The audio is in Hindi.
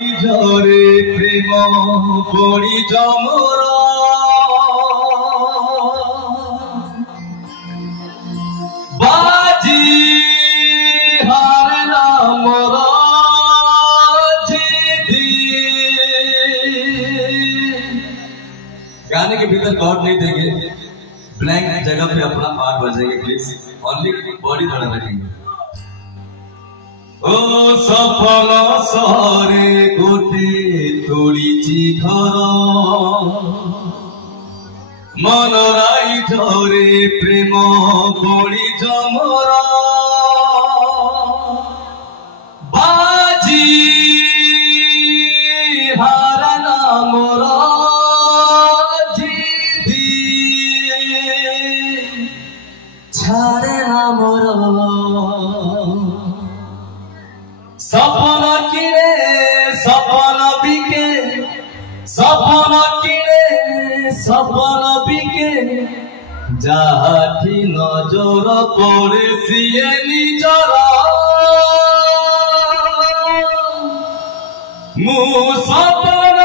ঝরে প্রেম পড়ি জমর বাজি হার নামর गाने के भीतर गॉड नहीं देंगे, ब्लैंक जगह पे अपना पार्ट बजाएंगे प्लीज, ओनली बॉडी थोड़ा रखेंगे। ओ सफल सहरे गोटे तोड़ीची घर मन राई झरे प्रेम पड़ी जमर बाजी हार नामर ছাড়ে না মোর স্বপ্ন কিনে স্বপ্ন বিকে স্বপ্ন কিনে স্বপ্ন বিকে যাহাঠি নজর পড়ে সিয়ে নিজর মু স্বপ্ন